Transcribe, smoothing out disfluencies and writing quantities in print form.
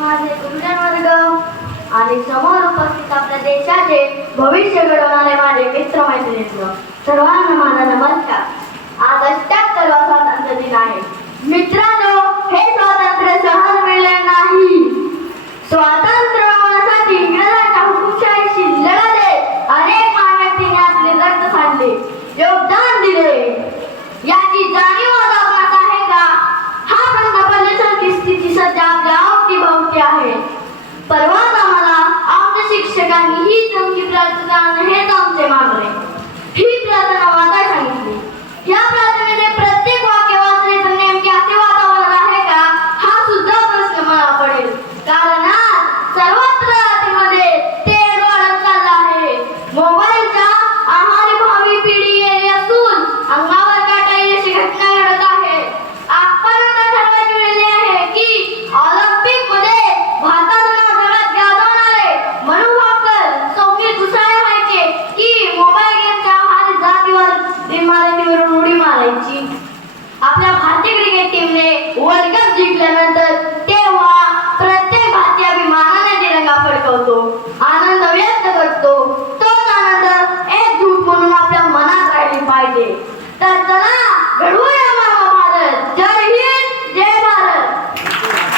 माझे गुरुजन वर्ग आणि समोर उपस्थित आपल्या देशाचे भविष्य घडवणारे माझे मित्र मैत्रिणी सर्वांना माझा नमस्कार. आज 78वा स्वातंत्र्य दिन आहे. मित्रांनो, हे स्वातंत्र्य सहज मिळले नाही. स्वातंत्र्य मिळवण्यासाठी इंग्रजांच्या हुकुमशाहीशी लढले अनेक महाव्यक्तींनी आपले रक्त सांडले, योगदान दिले. याची जाणीव आज आपणास आहे का? हा प्रश्न पडण्यासारखी स्थिती सध्या आपल्या अवतीभोवती आहे. परवाच आम्हाला आमच्या शिक्षकांनी ही तुमची प्रार्थना हेच आमचे मागणे ही प्रार्थना वाचायला सांगितली. या प्रार्थनेचे प्रत्येक वाक्य वाचले तर नेमके असे वातावरण आहे का, हा सुद्धा प्रश्न मला पडेल. कारण आज सर्वत्र जातीमध्ये तेढ वाढत चालला आहे. मोबाईलच्या आहारी भावी पिढी येणे असून अंगावर काटा येण्याची घटना घडत आहे. आपण आता ठरवायची वेळ आहे की ऑलिम्पिक मध्ये भारताचं नाव जगात गाजवणारे मनू भाकर सौम्य दुसरे व्हायचे की मोबाईल गेमच्या आहारी जातीवर इमारतीवरून उडी मारायची. आपल्या भारतीय क्रिकेट टीमने वर्ल्ड कप जिंकल्यानंतर